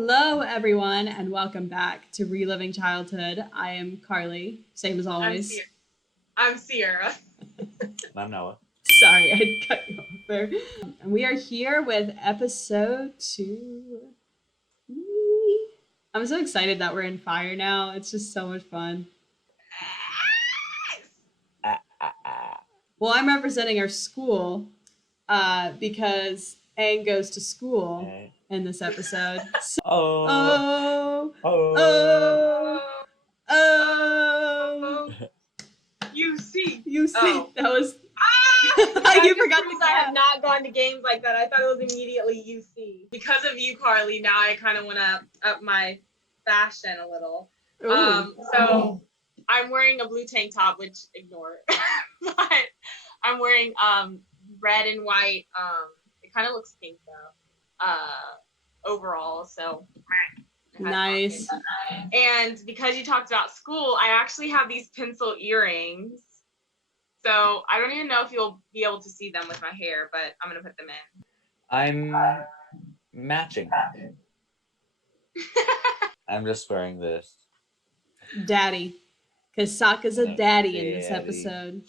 Hello, everyone, and welcome back to Reliving Childhood. I am Carly, same as always. I'm Sierra. I'm Noah. Sorry, I cut you off there. And we are here with episode 2. I'm so excited that we're in fire now. It's just so much fun. Well, I'm representing our school because Aang goes to school in this episode. So, Oh. You see. That was. You forgot the I have not gone to games like that. I thought it was immediately UC. Because of you, Carly, now I kind of want to up my fashion a little. So I'm wearing a blue tank top, which ignore. But I'm wearing red and white. It kind of looks pink though. Overall, so nice. And because you talked about school, I actually have these pencil earrings. So I don't even know if you'll be able to see them with my hair, but I'm gonna put them in. I'm matching. I'm just wearing this. Daddy. Because Sokka's a daddy in this episode.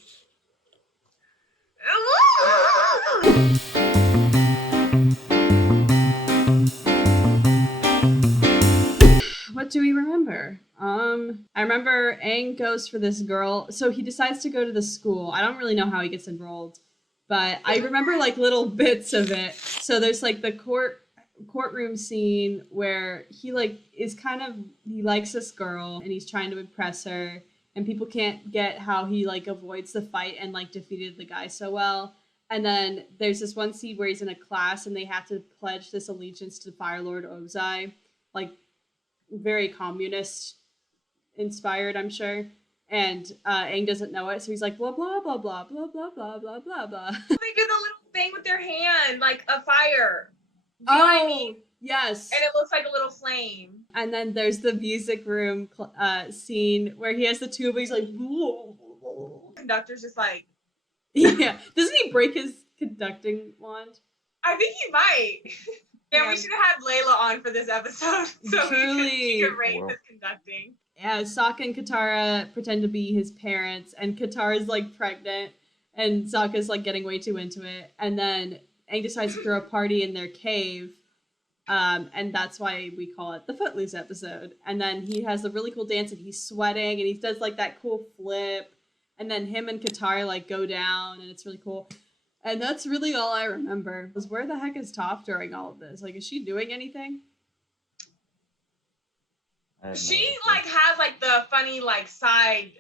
What do we remember? I remember Aang goes for this girl. So he decides to go to the school. I don't really know how he gets enrolled, but I remember like little bits of it. So there's like the courtroom scene where he he likes this girl and he's trying to impress her, and people can't get how he like avoids the fight and like defeated the guy so well. And then there's this one scene where he's in a class and they have to pledge this allegiance to Fire Lord Ozai, like very communist inspired, I'm sure. And Aang doesn't know it, so he's like blah blah blah blah blah blah blah blah blah blah. They do the little thing with their hand, like a fire. You know what I mean? Yes. And it looks like a little flame. And then there's the music room scene where he has the tuba. He's like, conductor's just like, yeah. Doesn't he break his conducting wand? I think he might. Yeah, we should have had Layla on for this episode so he could rate his conducting. Yeah, Sokka and Katara pretend to be his parents, and Katara's like pregnant, and Sokka's like getting way too into it. And then Aang decides to throw a party in their cave, and that's why we call it the Footloose episode. And then he has a really cool dance, and he's sweating, and he does like that cool flip, and then him and Katara like go down, and it's really cool. And that's really all I remember. Was where the heck is Toph during all of this? Like, is she doing anything? She like has like the funny like side,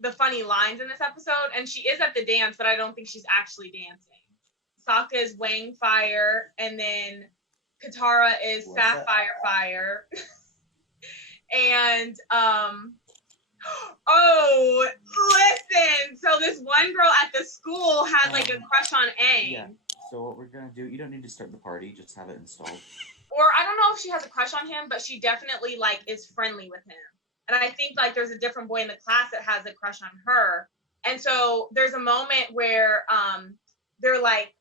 the funny lines in this episode, and she is at the dance, but I don't think she's actually dancing. Sokka is Wang Fire, and then Katara is Sapphire Fire, and oh, listen. So this one girl at the school had like a crush on Aang. Yeah. So what we're gonna do? You don't need to start the party. Just have it installed. Or I don't know if she has a crush on him, but she definitely like is friendly with him. And I think like there's a different boy in the class that has a crush on her. And so there's a moment where they're like,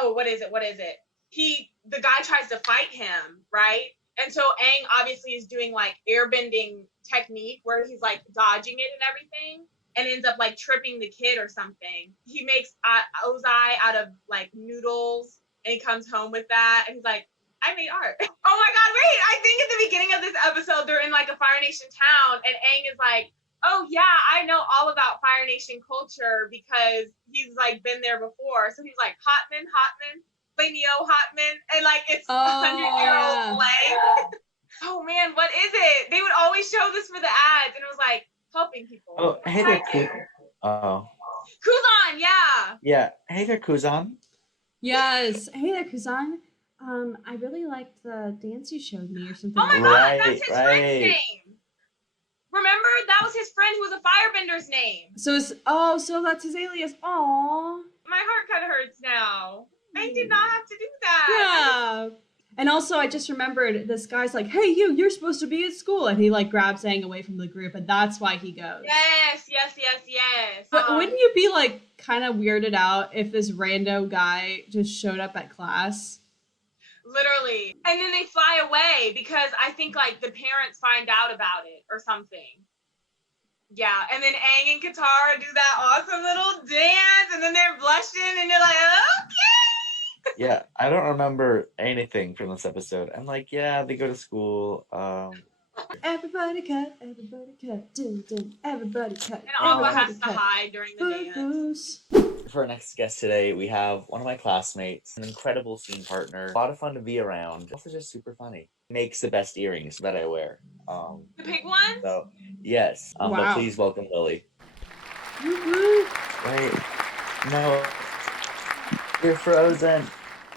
what is it? The guy tries to fight him, right? And so Aang obviously is doing like airbending technique where he's like dodging it and everything, and ends up like tripping the kid or something. He makes Ozai out of like noodles, and he comes home with that, and he's like, I made art. Oh my God, wait, I think at the beginning of this episode, they're in like a Fire Nation town, and Aang is like, oh yeah, I know all about Fire Nation culture because he's like been there before. So he's like, Hotman, Laneo Hotman, and like it's 100-year-old play. Oh man, what is it? They would always show this for the ads, and it was like helping people. Oh, hey there, Kuzan, yeah. Yeah, hey there, Kuzan. Yes, hey there, Kuzan. I really liked the dance you showed me or something. Oh my God, that's his friend's name. Remember, that was his friend who was a firebender's name. So that's his alias. Aww. My heart kind of hurts now. I did not have to do that. Yeah. And also, I just remembered this guy's like, hey, you're supposed to be at school. And he like grabs Aang away from the group, and that's why he goes. Yes. But wouldn't you be like kind of weirded out if this rando guy just showed up at class? Literally. And then they fly away because I think like the parents find out about it or something. Yeah, and then Aang and Katara do that awesome little dance, and then they're blushing, and you're like, okay. Yeah, I don't remember anything from this episode. I'm like, yeah, they go to school. Everybody cut, dun, dun, everybody cut. And Appa everybody has to cut. hide during the dance. Footloose. For our next guest today, we have one of my classmates, an incredible scene partner, a lot of fun to be around, also just super funny. Makes the best earrings that I wear. The pink ones? So, yes. But Wow. please welcome Lily. Woo-hoo. Wait, no. You're frozen.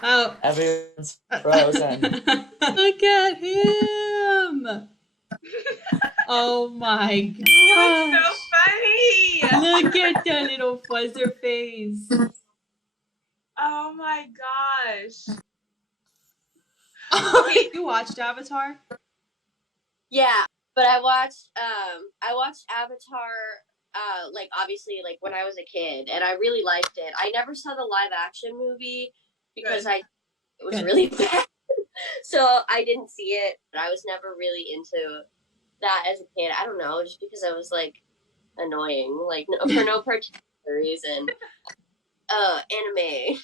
Oh. Everyone's frozen. Look at him. Oh my He was gosh. so funny. Look at that little fuzzer face. Oh my gosh. You watched Avatar? Yeah, but I watched Avatar like obviously like when I was a kid, and I really liked it. I never saw the live action movie because it was really bad. So I didn't see it, but I was never really into that as a kid. I don't know, just because I was like annoying, like for no particular reason. Anime.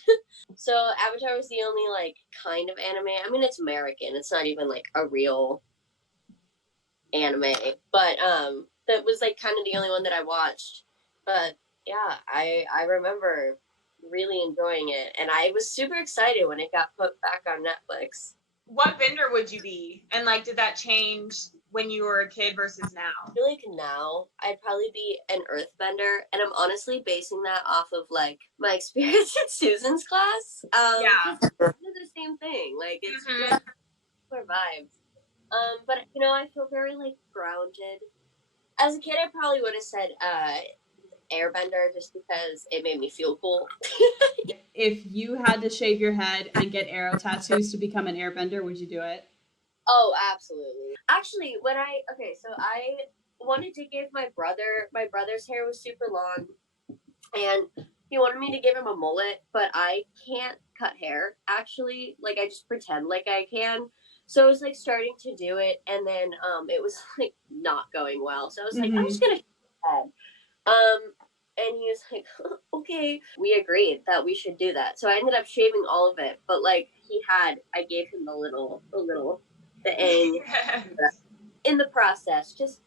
So Avatar was the only like kind of anime. I mean, it's American. It's not even like a real anime, but that was like kind of the only one that I watched. But yeah, I remember really enjoying it, and I was super excited when it got put back on Netflix. What bender would you be? And like, did that change when you were a kid versus now? I feel like now I'd probably be an earthbender, and I'm honestly basing that off of like my experience in Susan's class. Yeah. It's kind of the same thing. Like it's just similar vibes. But you know, I feel very like grounded. As a kid, I probably would have said airbender just because it made me feel cool. If you had to shave your head and get arrow tattoos to become an airbender, would you do it? Oh, absolutely. Actually, so I wanted to give my brother's hair was super long, and he wanted me to give him a mullet, but I can't cut hair, actually. Like, I just pretend like I can. So I was, like, starting to do it, and then it was, like, not going well. So I was like, I'm just gonna shave my head. And he was like, okay. We agreed that we should do that. So I ended up shaving all of it, but, like, I gave him the Aang in the process, just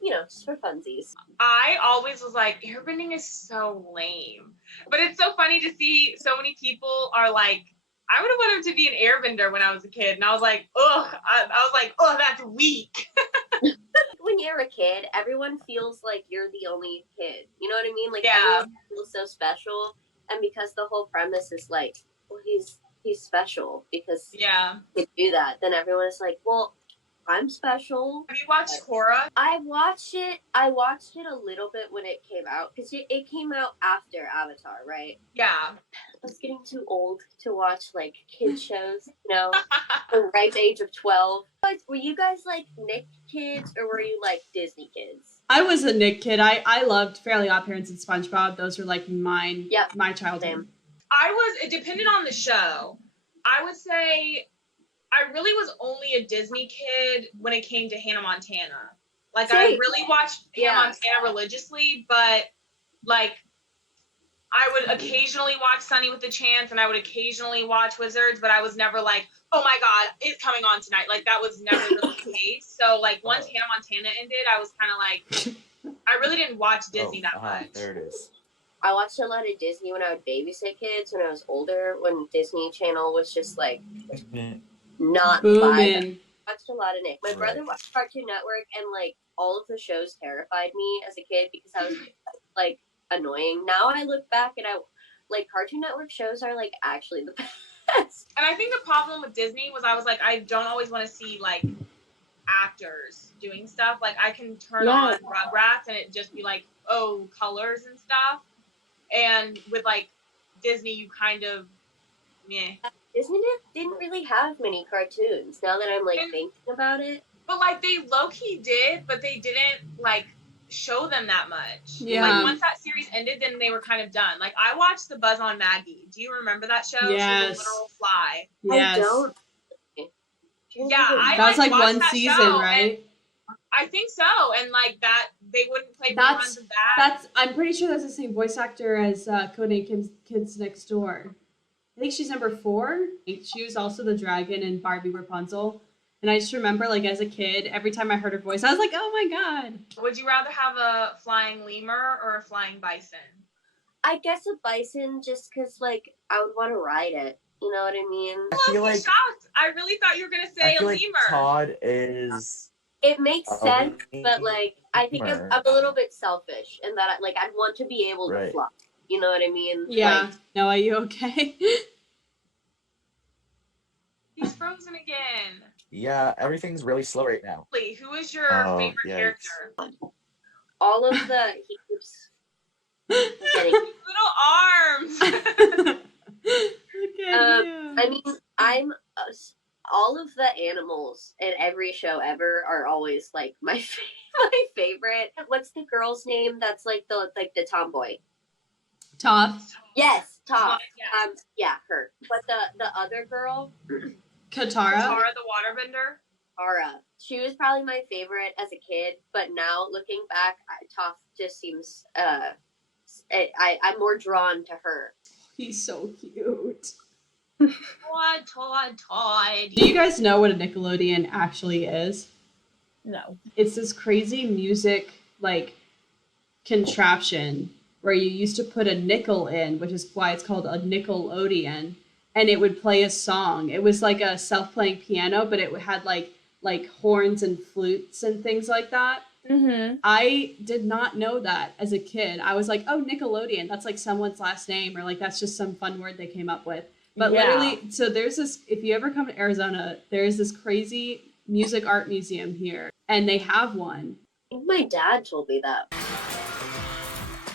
for funsies. I always was like, airbending is so lame. But it's so funny to see so many people are like, I would have wanted to be an airbender when I was a kid. And I was like, ugh. I was like, oh, that's weak. When you're a kid, everyone feels like you're the only kid. You know what I mean? Like, Yeah. everyone feels so special. And because the whole premise is like, well, he's special because he can do that, then everyone is like, well, I'm special. Have you watched Korra? I watched it a little bit when it came out, because it came out after Avatar, right? Yeah. I was getting too old to watch, like, kid shows, the ripe age of 12. But were you guys, like, Nick kids, or were you, like, Disney kids? I was a Nick kid. I loved Fairly Odd Parents and SpongeBob. Those were, like, my childhood. It depended on the show. I would say I really was only a Disney kid when it came to Hannah Montana. Like, I really watched Hannah Montana religiously, but, like, I would occasionally watch Sunny with the Chance, and I would occasionally watch Wizards, but I was never like, oh my god, it's coming on tonight. Like, that was never the case. So, like, once Hannah Montana ended, I was kind of like, I really didn't watch Disney that much. There it is. I watched a lot of Disney when I would babysit kids when I was older, when Disney Channel was just, like, not booming. I watched a lot of Nick. My brother watched Cartoon Network, and, like, all of the shows terrified me as a kid because I was, like, annoying. Now I look back and Cartoon Network shows are, like, actually the best. And I think the problem with Disney was I was like, I don't always want to see, like, actors doing stuff. Like, I can turn on Rugrats and it just be like, oh, colors and stuff. And with, like, Disney, you kind of, meh. Disney didn't really have many cartoons, now that I'm, like, thinking about it. But, like, they low-key did, but they didn't, like, show them that much. Yeah. Like, once that series ended, then they were kind of done. Like, I watched The Buzz on Maggie. Do you remember that show? Yes. She was a literal fly. Yes. I don't. Yeah, I That was like watched one that season, show, right? and I think so. And like that, they wouldn't play That's reruns of that. I'm pretty sure that's the same voice actor as Codename Kids Next Door. I think she's number 4. She was also the dragon in Barbie Rapunzel. And I just remember, like, as a kid, every time I heard her voice, I was like, oh my god. Would you rather have a flying lemur or a flying bison? I guess a bison, just because like I would want to ride it. You know what I mean? I feel like Shocked. I really thought you were gonna say I a feel like lemur. Todd is It makes a sense, but like I think I'm lemur. a little bit selfish in that like I'd want to be able to Right. fly. You know what I mean? Yeah. Like, Noah, are you okay? He's frozen again. Yeah, everything's really slow right now. Lee, who is your Oh, favorite yikes. character? all of the he keeps getting. Little arms. Look at you. I mean, all of the animals in every show ever are always like my my favorite. What's the girl's name? That's like the tomboy. Toph. Yes, Top. Yeah. Yeah, her. But the other girl, Katara. Tara the waterbender. Tara. She was probably my favorite as a kid, but now looking back, Toph just seems. I'm more drawn to her. He's so cute. Todd. Do you guys know what a Nickelodeon actually is? No. It's this crazy music, like, contraption where you used to put a nickel in, which is why it's called a Nickelodeon, and it would play a song. It was like a self-playing piano, but it had like horns and flutes and things like that. Mm-hmm. I did not know that as a kid. I was like, oh, Nickelodeon, that's like someone's last name, or like that's just some fun word they came up with. But Yeah. literally, so there's this, if you ever come to Arizona, there's this crazy music art museum here, and they have one. I think my dad told me that.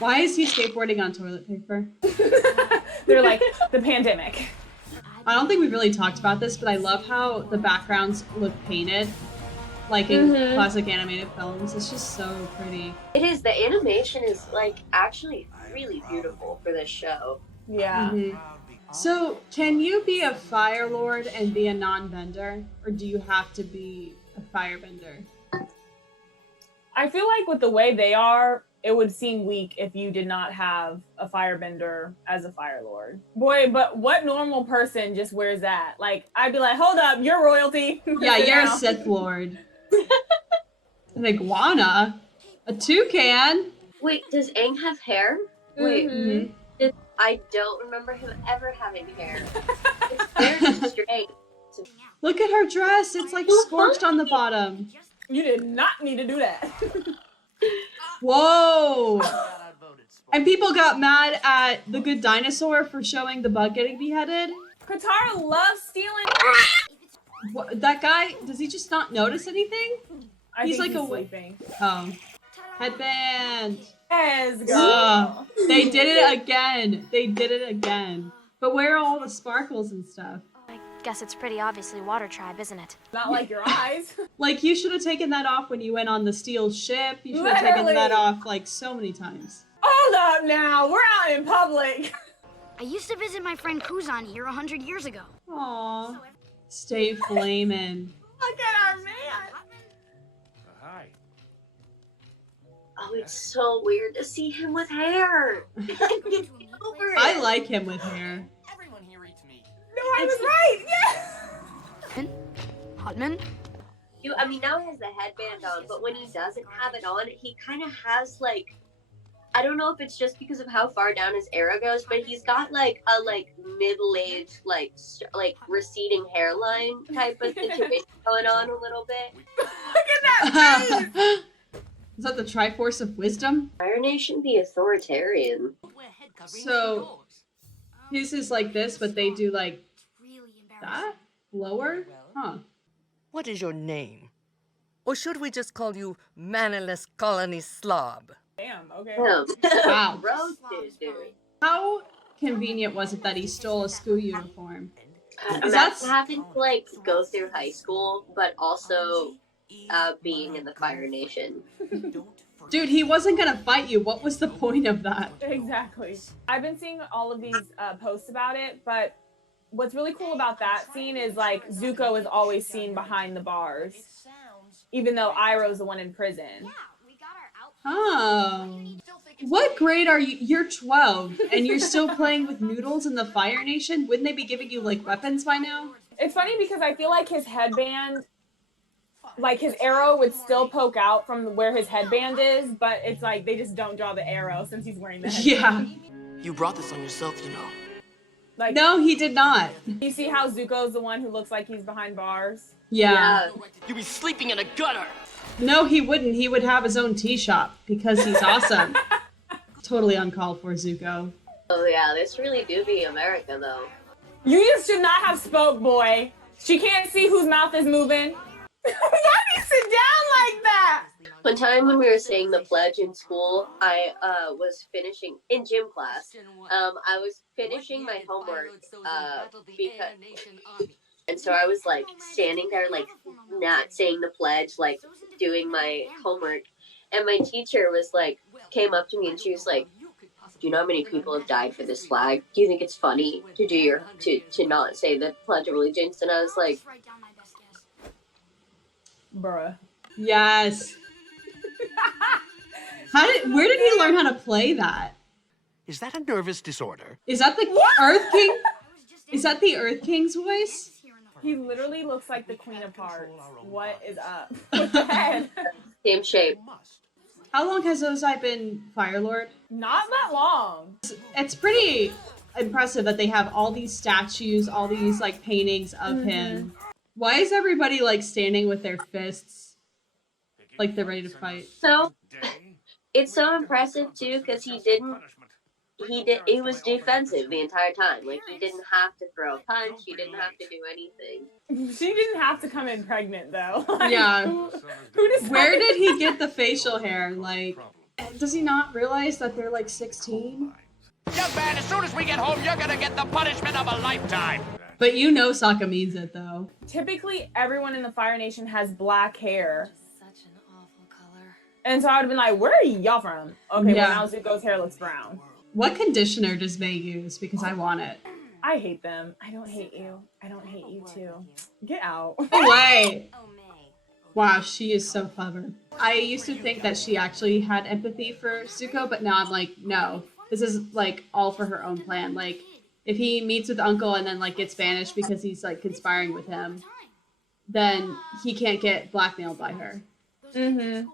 Why is he skateboarding on toilet paper? They're like the pandemic. I don't think we've really talked about this, but I love how the backgrounds look painted, like in Mhm. classic animated films. It's just so pretty. It is. The animation is like actually really beautiful for this show. Yeah. Mhm. So, can you be a Fire Lord and be a non-bender, or do you have to be a firebender? I feel like with the way they are, it would seem weak if you did not have a firebender as a fire lord. Boy, but what normal person just wears that? Like, I'd be like, hold up, you're royalty. Yeah, Sit you're a down. Sith Lord. An iguana? A toucan? Wait, does Aang have hair? Wait, Mhm. I don't remember him ever having hair. It's very strange. Look at her dress. It's like scorched on the bottom. You did not need to do that. Whoa! And people got mad at the Good Dinosaur for showing the bug getting beheaded. Katara loves stealing. What, that guy, does he just not notice anything? I He's think like he's a- sleeping. Oh. Headband. Yes, girl. They did it again. They did it again. But where are all the sparkles and stuff? I guess it's pretty obviously water tribe, isn't it? Not like your eyes. Like, you should have taken that off when you went on the steel ship. You should have taken Literally. that off, like, so many times. Hold up now. We're out in public. I used to visit my friend Kuzan here 100 years ago. Aww. Stay flamin'. Look at our man. Hi. Oh, it's so weird to see him with hair. I can't get over it. I like him with hair. Everyone here eats meat. No, I was right. Yes. Hotman? I mean, now he has the headband on, but when he doesn't have it on, he kind of has like, I don't know if it's just because of how far down his arrow goes, but he's got like a middle-aged like receding hairline type of situation going on a little bit. Look at that face. Is that the Triforce of Wisdom? Fire Nation be authoritarian. So, his is like this, but they do like Really that? Lower? Huh. What is your name? Or should we just call you Mannerless Colony Slob? Damn. Okay. Wow. Roasted, dude. How convenient was it that he stole a school uniform? Imagine That's- having to like go through high school, but also being in the Fire Nation. Dude, he wasn't gonna fight you. What was the point of that? Exactly. I've been seeing all of these posts about it, but what's really cool about that scene is like Zuko is always seen behind the bars, even though Iroh's the one in prison. Oh. What grade are you? You're 12 and you're still playing with noodles in the Fire Nation? Wouldn't they be giving you like weapons by now? It's funny because I feel like his headband, like his arrow would still poke out from where his headband is, but it's like they just don't draw the arrow since he's wearing the headband. Yeah. You brought this on yourself, you know. Like, no, he did not. You see how Zuko's the one who looks like he's behind bars? Yeah. You'd be sleeping in a gutter. No, he wouldn't. He would have his own tea shop because he's awesome. Totally uncalled for, Zuko. Oh yeah, this really do be America though. You just should not have spoke, boy. She can't see whose mouth is moving. Why do you sit down like that? One time when we were saying the pledge in school, I was finishing in gym class. I was finishing my homework because, and so I was like standing there like not saying the pledge, like doing my homework, and my teacher was like came up to me and she was like, "Do you know how many people have died for this flag? Do you think it's funny to do your to not say the Pledge of Allegiance?" And I was like, bruh. Yes. Where did he learn how to play that? Is that a nervous disorder? Is that the Earth King? Is that the Earth King's voice? He literally looks like the Queen of Hearts. What is up with the head? same shape. How long has Ozai been Fire Lord? Not that long. It's pretty impressive that they have all these statues, all these like paintings of him. Why is everybody like standing with their fists like they're ready to fight? So it's so impressive too because he was defensive the entire time. Like he didn't have to throw a punch, he didn't have to do anything. She didn't have to come in pregnant though. Like, Yeah. Who decided? Where did he get the facial hair? Like, does he not realize that they're like 16? Young man, as soon as we get home, you're gonna get the punishment of a lifetime. But you know Sokka means it though. Typically, everyone in the Fire Nation has black hair. Such an awful color. And so I would have been like, where are y'all from? Okay, Yeah. well now Zuko's hair looks brown. What conditioner does May use? Because I want it. I hate them. I don't hate you. I don't hate you too. Get out. No way! Oh, May. Wow, she is so clever. I used to think that she actually had empathy for Zuko, but now I'm like, no. This is like all for her own plan. Like, if he meets with Uncle and then like gets banished because he's like conspiring with him, then he can't get blackmailed by her. Mm-hmm.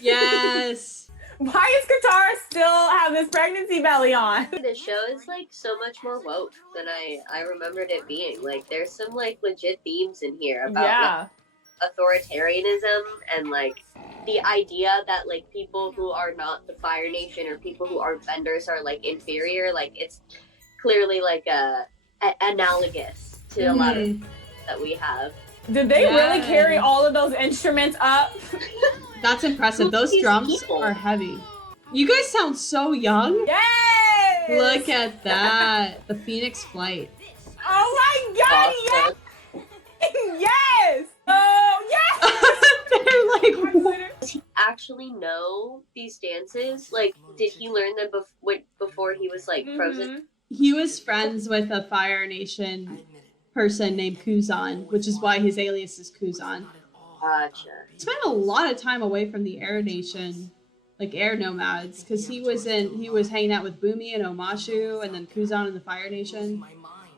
Yes! Why is Katara still have this pregnancy belly on? The show is like so much more woke than I remembered it being. Like there's some like legit themes in here about like, authoritarianism and like the idea that like people who are not the Fire Nation or people who aren't benders are like inferior. Like it's clearly like analogous to a lot of that we have. Did they really carry all of those instruments up? That's impressive. Those drums are heavy. You guys sound so young. Yes! Look at that. The Phoenix Flight. Oh my god, yes! Yes! Oh, yes! They're like, what? Does he actually know these dances? Like, did he learn them before he was like frozen? He was friends with a Fire Nation person named Kuzan, which is why his alias is Kuzan. Gotcha. He spent a lot of time away from the Air Nation, like air nomads, because he was hanging out with Bumi and Omashu, and then Kuzan in the Fire Nation.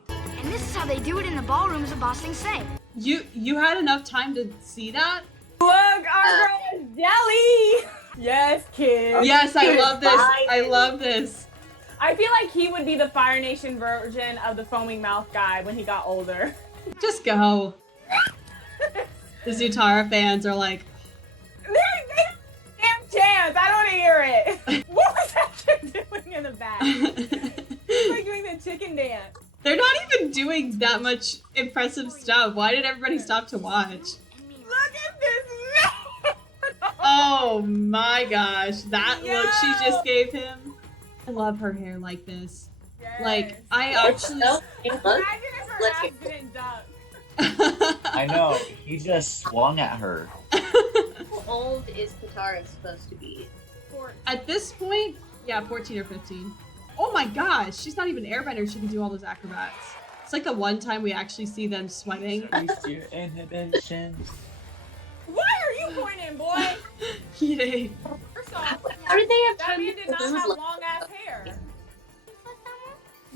And this is how they do it in the ballrooms of Ba Sing Se. You had enough time to see that? Look, our girl is jelly! Yes, kid. Yes, I love this. I love this. I feel like he would be the Fire Nation version of the foaming mouth guy when he got older. Just go. The Zutara fans are like, They damn chance. I don't want to hear it. What was that kid doing in the back? He's like doing the chicken dance. they're not even doing that much impressive stuff. Why did everybody stop to watch? Look at this man. Oh my gosh, that Yo. look she just gave him. I love her hair like this. Yes. Like, I actually... Imagine if her Let's ass get- didn't duck. I know. He just swung at her. How old is Katara supposed to be? At this point, yeah, 14 or 15. Oh my gosh, she's not even airbender. She can do all those acrobats. It's like the one time we actually see them sweating. Increase your inhibition. Why are you pointing, boy? Yay. First off, How did they have that time man did to not lose have like- long ass hair.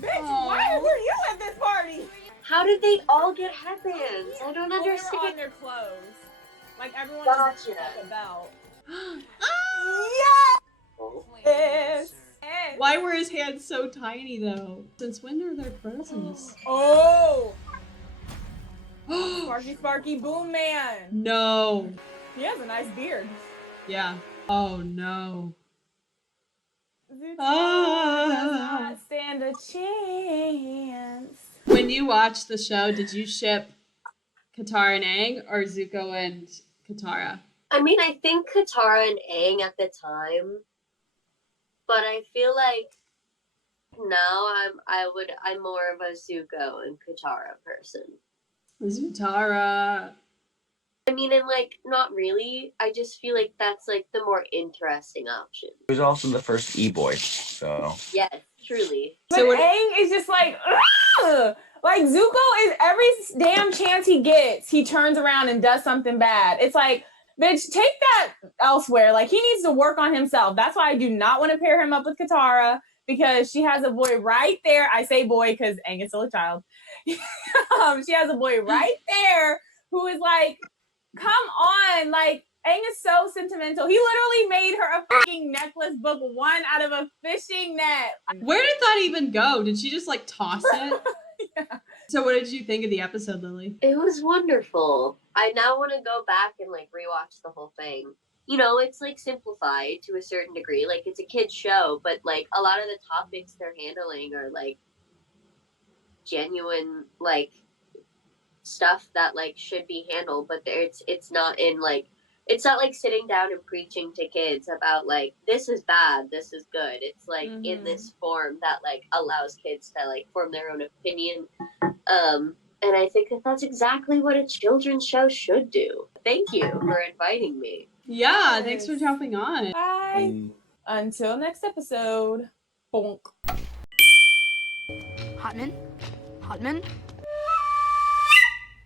Bitch, Aw. why were you at this party? How did they all get headbands? I don't Well, they were on understand. their clothes. Like everyone Gotcha. just like a belt. Oh. Yes. Why were his hands so tiny though? Since when are there frozen? Oh. Sparky Sparky Boom Man. No. He has a nice beard. Yeah. Oh no. Zuko Ah. does not stand a chance. When you watched the show, did you ship Katara and Aang or Zuko and Katara? I mean, I think Katara and Aang at the time, but I feel like now I'm more of a Zuko and Katara person. Zutara. I mean, and like not really. I just feel like that's like the more interesting option. He was also the first E-boy, so. Yes, truly. But So what- Aang is just like, ugh! Like Zuko is every damn chance he gets, he turns around and does something bad. It's like, bitch, take that elsewhere. Like he needs to work on himself. That's why I do not want to pair him up with Katara because she has a boy right there. I say boy because Aang is still a child. She has a boy right there who is like, come on, like Aang is so sentimental. He literally made her a freaking necklace book one out of a fishing net. Where did that even go? Did she just like toss it? Yeah. So what did you think of the episode, Lily? It was wonderful. I now want to go back and like rewatch the whole thing. You know, it's like simplified to a certain degree. Like it's a kid's show, but like a lot of the topics they're handling are like genuine like stuff that like should be handled, but it's not in like it's not like sitting down and preaching to kids about like this is bad, this is good. It's like in this form that like allows kids to like form their own opinion. And I think that that's exactly what a children's show should do. Thank you for inviting me. Yeah, thanks for jumping on. Bye. Until next episode. Bonk. Hotman? Hotman?